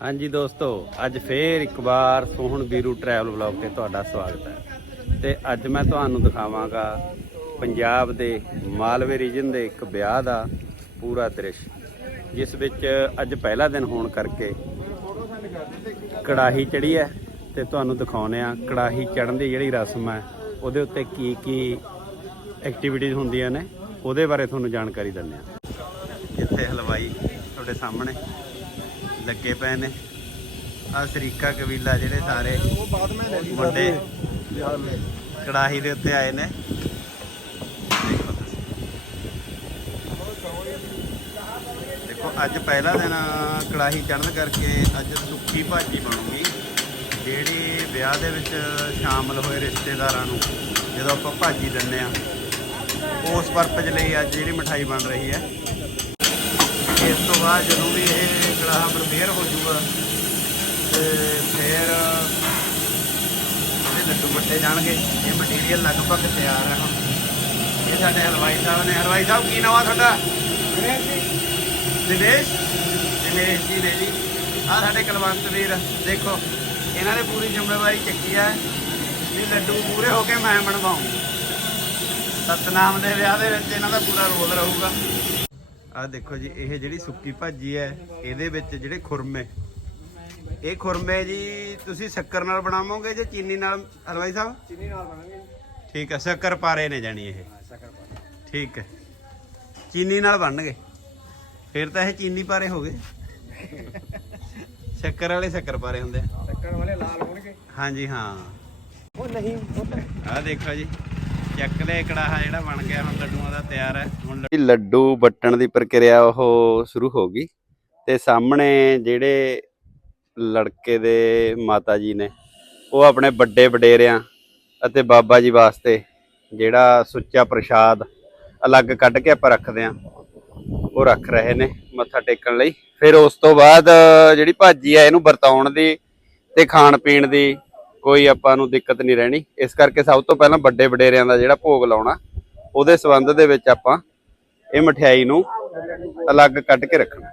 ਹਾਂਜੀ ਦੋਸਤੋ, ਅੱਜ ਫੇਰ ਇੱਕ ਵਾਰ ਸੋਹਣ ਵੀਰੂ ਟਰੈਵਲ ਵਲੌਗ ਤੇ ਤੁਹਾਡਾ ਸਵਾਗਤ ਹੈ। ਤੇ ਅੱਜ ਮੈਂ ਤੁਹਾਨੂੰ ਦਿਖਾਵਾਂਗਾ ਪੰਜਾਬ ਦੇ ਮਾਲਵੇ ਰੀਜਨ ਦੇ ਇੱਕ ਵਿਆਹ ਦਾ ਪੂਰਾ ਦ੍ਰਿਸ਼, ਜਿਸ ਵਿੱਚ ਅੱਜ ਪਹਿਲਾ ਦਿਨ ਹੋਣ ਕਰਕੇ ਕੜਾਹੀ ਚੜੀ ਹੈ ਤੇ ਤੁਹਾਨੂੰ ਦਿਖਾਉਨੇ ਆ ਕੜਾਹੀ ਚੜਨ ਦੀ ਜਿਹੜੀ ਰਸਮ ਹੈ, ਉਹਦੇ ਉੱਤੇ ਕੀ ਕੀ ਐਕਟੀਵਿਟੀਜ਼ ਹੁੰਦੀਆਂ ਨੇ, ਉਹਦੇ ਬਾਰੇ ਤੁਹਾਨੂੰ ਜਾਣਕਾਰੀ ਦਿੰਦੇ ਆ ਇੱਥੇ ਹਲਵਾਈ ਤੁਹਾਡੇ ਸਾਹਮਣੇ। ਲੱਗੇ ਪਏ ਨੇ। ਆ ਸ਼ਰੀਕਾ ਕਬੀਲਾ ਜਿਹੜੇ ਸਾਰੇ ਮੁੰਡੇ ਕੜਾਹੀ ਦੇ ਉੱਤੇ ਆਏ ਨੇ। ਦੇਖੋ ਅੱਜ ਪਹਿਲਾ ਦਿਨ ਕੜਾਹੀ ਚੜਨ ਕਰਕੇ ਅੱਜ ਸੁੱਕੀ ਭਾਜੀ ਬਣੂਗੀ। ਜਿਹੜੀ ਵਿਆਹ ਦੇ ਵਿੱਚ ਸ਼ਾਮਲ ਹੋਏ ਰਿਸ਼ਤੇਦਾਰਾਂ ਨੂੰ ਜਦੋਂ ਆਪਾਂ ਭਾਜੀ ਦਿੰਨੇ ਆ ਉਸ ਪਰਪਸ ਲਈ ਅੱਜ ਜਿਹੜੀ ਮਠਾਈ ਬਣ ਰਹੀ ਹੈ। ਇਸ ਤੋਂ ਬਾਅਦ ਜਦੋਂ ਵੀ ਇਹ ਕੜਾਹਾ ਪ੍ਰਪੇਅਰ ਹੋ ਜਾਊਗਾ ਤੇ ਫਿਰ ਇਹ ਲੱਡੂ ਵੱਟੇ ਜਾਣਗੇ। ਇਹ ਮਟੀਰੀਅਲ ਲਗਭਗ ਤਿਆਰ ਹੈ ਹੁਣ। ਇਹ ਸਾਡੇ ਹਲਵਾਈ ਸਾਹਿਬ ਨੇ। ਹਲਵਾਈ ਸਾਹਿਬ ਕੀ ਨਾਮ ਆ ਤੁਹਾਡਾ? ਦਿਨੇਸ਼ ਦਿਨੇਸ਼ ਜੀ ਨੇ ਜੀ। ਆ ਸਾਡੇ ਕਲਵੰਤ ਵੀਰ ਦੇਖੋ ਇਹਨਾਂ ਨੇ ਪੂਰੀ ਜ਼ਿੰਮੇਵਾਰੀ ਚੱਕੀ ਹੈ ਵੀ ਲੱਡੂ ਪੂਰੇ ਹੋ ਕੇ ਮੈਂ ਬਣਵਾਉਂ ਸਤਨਾਮ ਦੇ ਵਿਆਹ ਦੇ ਵਿੱਚ ਇਹਨਾਂ ਦਾ ਪੂਰਾ ਰੋਲ ਰਹੂਗਾ। ਆ ਦੇਖੋ ਜੀ ਇਹ ਜਿਹੜੀ ਸੁੱਕੀ ਭਾਜੀ ਹੈ ਇਹਦੇ ਵਿੱਚ ਜਿਹੜੇ ਖੁਰਮੇ। ਇਹ ਖੁਰਮੇ ਜੀ ਤੁਸੀਂ ਸ਼ੱਕਰ ਨਾਲ ਬਣਾਵੋਗੇ ਜਾਂ ਚੀਨੀ ਨਾਲ ਹਲਵਾਈ ਸਾਹਿਬ? ਚੀਨੀ ਨਾਲ ਬਣਾਂਗੇ ਠੀਕ ਹੈ ਸ਼ੱਕਰ ਪਾਰੇ ਨੇ ਜਾਣੀ ਇਹ। ਸ਼ੱਕਰ ਠੀਕ ਹੈ। ਚੀਨੀ ਨਾਲ ਬਣਨਗੇ। ਫਿਰ ਤਾਂ ਇਹ ਚੀਨੀ ਪਾਰੇ ਹੋ ਗਏ। ਸ਼ੱਕਰ ਵਾਲੇ ਸ਼ੱਕਰ ਪਾਰੇ ਹੁੰਦੇ ਆ। ਸ਼ੱਕਰ ਵਾਲੇ ਲਾਲ ਹੋਣਗੇ। ਹਾਂਜੀ ਹਾਂ। ਉਹ ਨਹੀਂ ਆ ਦੇਖੋ ਜੀ। ਚੱਕ ਕੜਾਹਾ ਜਿਹੜਾ ਬਣ ਗਿਆ, ਹੁਣ ਲੱਡੂਆਂ ਦਾ ਤਿਆਰ ਹੈ। ਹੁਣ ਲੱਡੂ ਵੱਟਣ ਦੀ ਪ੍ਰਕਿਰਿਆ ਉਹ ਸ਼ੁਰੂ ਹੋ ਗਈ ਤੇ ਸਾਹਮਣੇ ਜਿਹੜੇ ਲੜਕੇ ਦੇ ਮਾਤਾ ਜੀ ਨੇ, ਉਹ ਆਪਣੇ ਵੱਡੇ ਵਡੇਰਿਆਂ ਅਤੇ ਬਾਬਾ ਜੀ ਵਾਸਤੇ ਜਿਹੜਾ ਸੁੱਚਾ ਪ੍ਰਸ਼ਾਦ ਅਲੱਗ ਕੱਢ ਕੇ ਆਪਾਂ ਰੱਖਦੇ ਆਂ ਉਹ ਰੱਖ ਰਹੇ ਨੇ ਮੱਥਾ ਟੇਕਣ ਲਈ। ਫਿਰ ਉਸ ਤੋਂ ਬਾਅਦ ਜਿਹੜੀ ਭਾਜੀ ਆ, ਇਹਨੂੰ ਵਰਤਾਉਣ ਦੀ ਤੇ ਖਾਣ ਪੀਣ ਦੀ ਕੋਈ ਆਪਾਂ ਨੂੰ ਦਿੱਕਤ ਨਹੀਂ ਰਹਿਣੀ। ਇਸ ਕਰਕੇ ਸਭ ਤੋਂ ਪਹਿਲਾਂ ਵੱਡੇ ਵਡੇਰਿਆਂ ਦਾ ਜਿਹੜਾ ਭੋਗ ਲਾਉਣਾ, ਉਹਦੇ ਸਬੰਧ ਦੇ ਵਿੱਚ ਆਪਾਂ ਇਹ ਮਠਿਆਈ ਨੂੰ ਅਲੱਗ ਕੱਢ ਕੇ ਰੱਖਣਾ।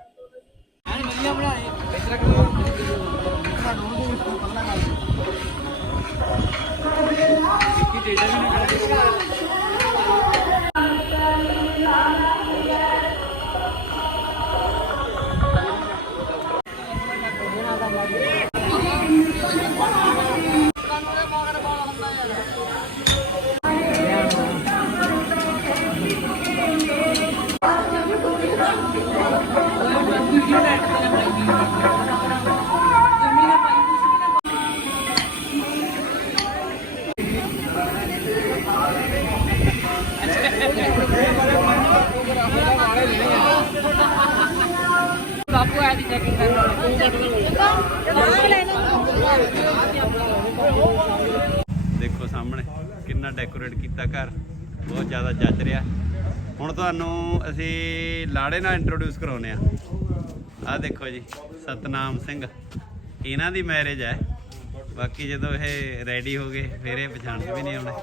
ਬਾਪੂ ਆ ਦੀ ਚੈਕਿੰਗ ਦੇਖੋ ਸਾਹਮਣੇ ਕਿੰਨਾ ਡੈਕੋਰੇਟ ਕੀਤਾ ਘਰ। ਬਹੁਤ ਜ਼ਿਆਦਾ ਜੱਜ ਰਿਹਾ। ਹੁਣ ਤੁਹਾਨੂੰ ਅਸੀਂ ਲਾੜੇ ਨਾਲ ਇੰਟਰੋਡਿਊਸ ਕਰਾਉਨੇ ਆ ਆਹ ਦੇਖੋ ਜੀ, ਸਤਨਾਮ ਸਿੰਘ। ਇਹਨਾਂ ਦੀ ਮੈਰਿਜ ਹੈ। ਬਾਕੀ ਜਦੋਂ ਇਹ ਰੈਡੀ ਹੋ ਗਏ, ਫਿਰ ਇਹ ਪਛਾਣ 'ਚ ਵੀ ਨਹੀਂ ਆਉਣਾ।